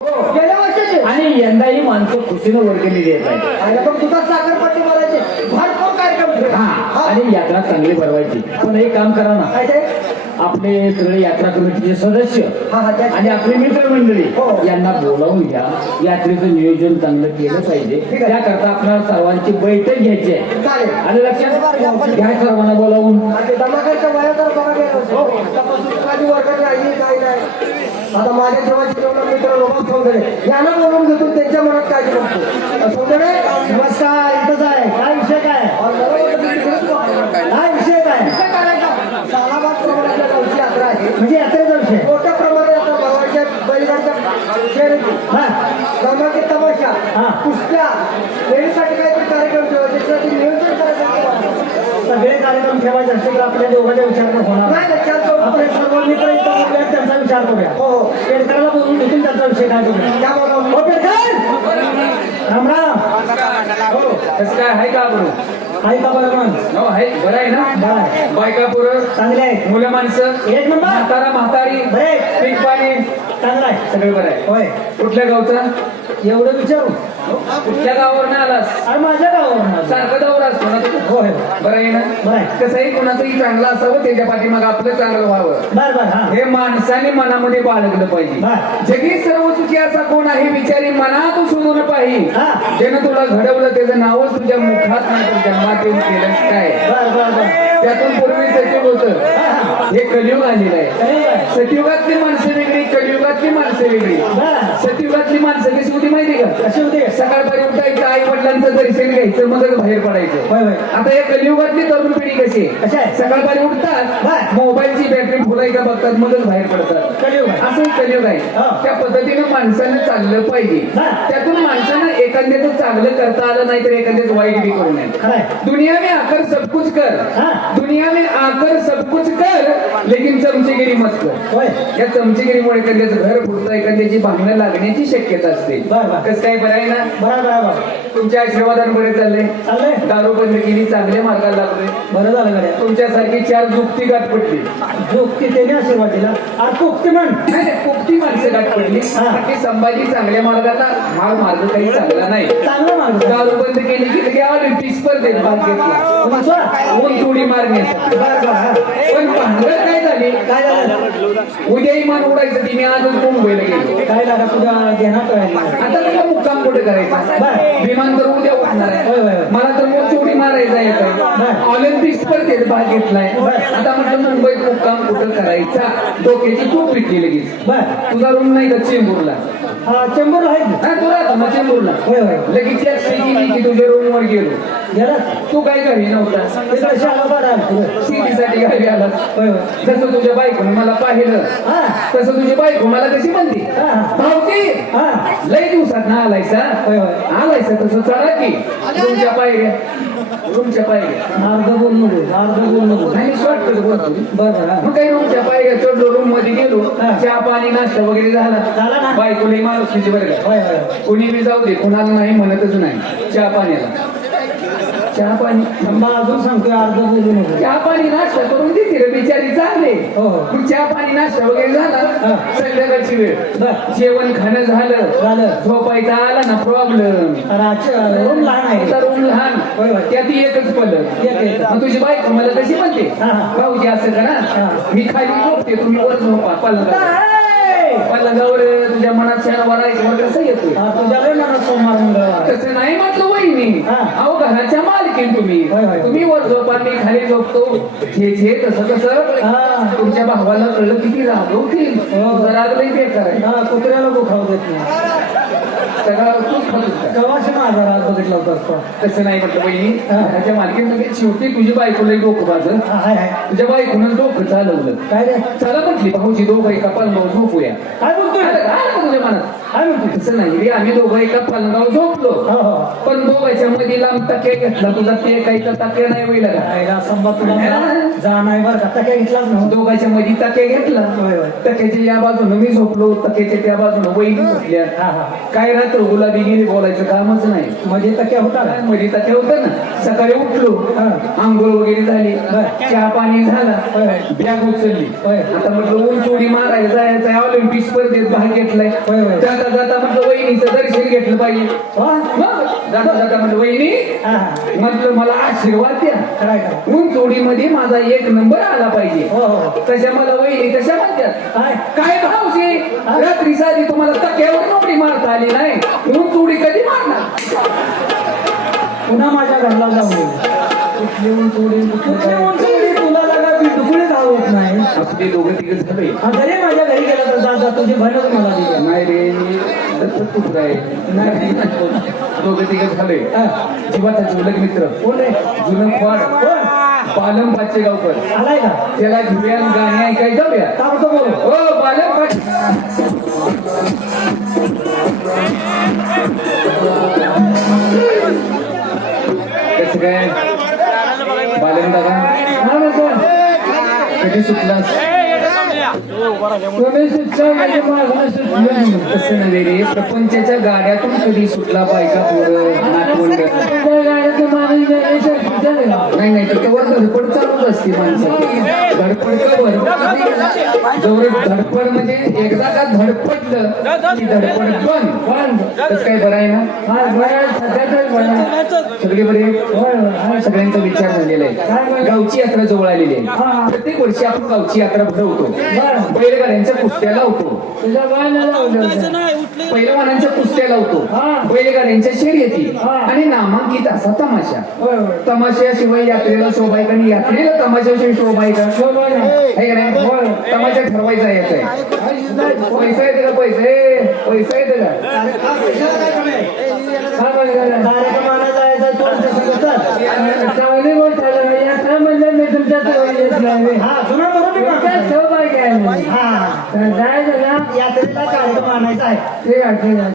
गेल्या वर्षाचे आणि यंदाही माणसं खुशीनं वर्गणी देत आहेत आणि आपण तुझा साखरपट्टी भरायचे भरपूर कार्यक्रम ठेवू. हा. आणि यात्रा चांगली भरवायची पण एक काम करा ना काय ते? आपले सगळे यात्रा कमिटीचे सदस्य हा, हा, आणि आपली मित्रमंडळी हो. यांना बोलावून घ्या. यात्रेचं नियोजन चांगलं केलं पाहिजे. त्याकरता आपल्याला सर्वांची बैठक घ्यायची आहे. आणि लक्षात घ्या सर्वांना बोलावून. नाही. आता माझ्या जेव्हाची जेवढा मित्र लोक यांना बोलवून घेतो त्यांच्या मनात काय सौंदर्य नमस्कार इथंच आहे काय विषय काय काय विषय काय प्रमाणाच्या गावची यात्रा आहे म्हणजे यात्रेचा विषय मोठ्या प्रमाणात यात्रा भरवायच्या बैलगाडच्या हा. धमाके तमाशा हा. कुस्त्या लेडीजसाठी काहीतरी कार्यक्रम ठेवायचे त्यासाठी नियोजन करायचं सगळे कार्यक्रम ठेवायचे असतील तर आपल्या दोघांच्या विचारानं होणार नाही लक्षात ठेवा. आपले सर्व मित्र इथं बसले आहेत, त्यांचा विचार करूया. हो हो. पेडकरला बोलून घेतील त्यांचा विषय काय करूया? हो पेडकर राम राम. हो. कसं काय आहे का बरं आहे का बरं मग हो आहे. बरं आहे ना? बरं आहे. बायका पोरं चांगले आहे. मुलं माणसं एक नंबर. म्हातारा म्हातारी बरे पीक पाणी. चांगला आहे. सगळं बरं आहे. होय. कुठल्या गावचा? एवढं विचारू कुठल्या गावावर आलास? अरे माझ्या गावावर सारखं गावावर असतो ना तू होय बरं आहे ना? बरं कसंही कोणाचंही चांगलं असावं त्याच्या पाठीमाग आपलं चांगलं व्हावं. बर बर हा. माणसाने मनामध्ये बाळगलं पाहिजे. जगी सर्व सुखी असा कोण आहे? विचारी मनात शोधून पाहिजे हा. ज्यानं तुला घडवलं त्याचं नावच तुझ्या मुखात नाही जन्मात येऊन केलं. काय? त्यातून पूर्वी सचिव होतं. हा, कलियुग आलेलं आहे. सतयुगातली माणसं वेगळी कलियुगातली माणसं वेगळी. बर. सतयुगातली माणसं कशी होती माहिती का कशी होते सकाळपारी उठायचं आई वडिलांचं दर्शन घ्यायचं मगच बाहेर पडायचं होय होय आता या कलियुगातली तरुण पिढी कशी आहे? कशी आहे? सकाळपारी बर. उठतात मोबाईलची बॅटरी फुलायचा बघतात मगच बाहेर पडतात कलियुग आहे असं कलियुग आहे हा. त्या पद्धतीनं माणसानं चाललं पाहिजे हा. त्यातून माणसानं एखाद्याचं चांगलं करता आलं नाही तर एखाद्याचं वाईट बी करू नये दुनिया में आकर सब कुछ कर हा. दुनिया में आकर सब कुछ कर लेकिन चमचेगिरी मत कर होय या चमचेगिरीमुळे एखाद्याचं घर फुटतं एखाद्याची भांडणं लागण्याची शक्यता असते बर, बर. कसं काय बरं आहे ना बरं बरं बरं तुमच्या आशीर्वादाने बरे चालले? चाललंय दारू बंद केली चांगल्या मार्गाला लागलोय. बरं झालं गड्या. तुमच्यासारखी चार जुक्ती गाठ पडली. झोपती त्याने आशीर्वाद दिला अरे कुक्ती म्हण. नाही माणसं गाठ पडली. हा. की संभाजी चांगल्या मार्गाला हा मार्ग काही चांगला नाही. चांगला माणूस दारू बंद केली की लगे ऑलिम्पिक स्पर्धेत भाग घेतला. तुमचं ऊन थोडी मारण्यासाठी. बरं बरं हा. पण भांडण काय झाली? काय झालं? उद्या इमान उडायचं तिने आजच मुंबईला गेलो. काय झालं? तुझ्या ध्यानात राहिलं आता तुला मुक्काम कुठे करायचा? बर. विमान तर उद्या उठणार होय, होय, आहे. मला तर मग चोरी मारायचा येत बर. ऑलिम्पिक स्पर्धेत भाग घेतलाय. बर. आता म्हटलं मुंबईत मुक्काम कुठं करायचा? डोक्याची खूप विकली लगेच बर. तुझा रूम नाही का चेंबूरला? हा चेंबूर आहे की? हा तुला आता मग चेंबूरला. होय होय. लगेच तुझ्या रूम वर गेलो. गेला तू काय घरी नव्हता? शाळा बरं. सिटीसाठी घरी आला. जसं तुझ्या बायकोने मला पाहिलं हा. तसं तुझी बायको मला कशी म्हणते? हा, हा. लय दिवसात ना आलायसा आलायसा तसं चढा की. तुमच्या पायऱ्या. तुमच्या पायऱ्या. अर्ध बोल नको अर्ध बोल नको. नाही शॉर्टकट बोलतो. मी. बरं. मग काही रूमच्या पायऱ्या चढलो रूममध्ये गेलो. चहा पाणी नाश्ता वगैरे झाला. झाला ना? बायको लई माणूस तुझी बरं का. कुणी बी जाऊ दे कुणाला नाही म्हणतच नाही. चहा पाण्याला. चहा पाणी थांबा अजून सांगतोय अर्ध बोलू नको चहा पाणी नाश्ता करून देते रे बिचारी चांगले हो, हो. मग चहा पाणी नाश्ता वगैरे झाला. संध्याकाळची वेळ. जेवण खाणं झालं झालं. झोपायचा आला ना प्रॉब्लेम रूम लहान आहे रूम लहान होय. त्यात एकच. मग तुझी बायको मला कशी म्हणते. भाऊजी असं करा. मी खाली झोपते तुम्ही वर झोपा पलंगावर ए! पलंगावर तुझ्या मनात शहर वरायचं कसं येतोय हा, तुझ्या लय मनात सोमवार मंगळवार तसं नाही म्हटलं वहिनी हा. अहो घराच्या मालकीन तुम्ही होय, होय. तुम्ही वर झोपा मी खाली झोपतो छे छे तसं कसं हा. तुमच्या भावाला कळलं किती रागवतील हो. लई बेकार आहे हा कुत्र्याला गोखाव देत नाही सगळा तूच खात होता. कवाशी माझा रात बघितला होता तो. तसं नाही म्हटलं वहिनी हा. घराच्या मालकीन म्हणजे शेवटी तुझी बायको लई डोकं माझं हाय हाय. तुझ्या बायकोनं डोकं चालवलं. काय रे? चला म्हटली भाऊजी दोघं एका पलंगावर झोपूया. काय बोलतोय? काय तुझ्या मनात? काय म्हणतोय तसं नाही रे आम्ही दोघं एका पलंगावर झोपलो. हो हो. पण दोघांच्या मध्ये लांब टक्के घेतला. तुझा ते काही तर टक्के नाही होईल का? जा- नाही बरं का? काय घेतलाच ना? दोघांच्या मध्ये टक्के घेतला. टक्क्याच्या या बाजूनं मी झोपलो टक्क्याच्या त्या बाजूनं वहिनी झोपल्या. हा हा. काय रात्र गुलाबी गेली वहिनी बोलायचं कामच नाही म्हणजे तक्या होता काय मध्ये तर होतं ना सकाळी उठलो हा. आंघोळ वगैरे झाली चहा पाणी झाला. बॅग उचलली. आता म्हटलं उंच उडी मारायला जायचं आहे ऑलिम्पिक स्पर्धेत भाग घेतलाय. जाता जाता म्हटलं वहिनीचं दर्शन घेतलं पाहिजे जाता जाता म्हटलं वहिनी. म्हटलं मला आशीर्वाद द्या? उंच उडीमध्ये माझा एक नंबर आला पाहिजे हो, हो. तशा मला वहिनी कशा म्हणतात काय? काय भाऊजी रात्री साधी तुम्हाला तक्यावर उडी मारता आली नाही कुठली? तुला लागा धावत नाही. ते दोघं तिघं झाले. जरी माझ्या घरी गेला तर जा जा तुझी बहीणच मला दिली नाही रे आहे? नाही. दोघं तिघं झाले. हा. जीवाचा जीवलग मित्र. कोण रे जुनं फाड कोण? पाचशे गावकर आलाय का? त्याला घेऊया गाणी ऐकाय जाऊया. ताबडतोब हो तसं नव्हे रे प्रपंचाच्या गाड्यातून कधी सुटला बायका पोरं? नातवंड माणूस नाही, नाही. त्याच्यावर धडपड चालूच असते माणसाची धडपड कवर जवळ धडपड म्हणजे एकदा का धडपडलं की धडपड बंद. पण, तसं काय बरं आहे ना? हा, बरं, सध्याचंच बरं. सगळे बरे? सगळ्यांचा विचार झालेला आहे. गावची यात्रा जवळ आलेली आहे. प्रत्येक वर्षी आपण गावची यात्रा भरवतो. बैलगाड्यांच्या कुस्त्या लावतो. पहिलवानांच्या कुस्त्या लावतो हा. बैलगाड्यांच्या शर्यती हा. आणि नामांकित असा तमाशा. तमाशाशिवाय यात्रेला शोभा आहे का आणि यात्रेला तमाशाशिवाय शोभा आहे का. आहे. तमाशा ठरवायचा याचा आहे पैसा येते का पैसे पैसा येते का. चांगली गोष्ट आहे. यात्रा म्हणलं मी तुमच्या सहभागी आहे जायचं ना यात्रेला कार्यक्रम आणायचा आहे. ठीक आहे ठीक आहे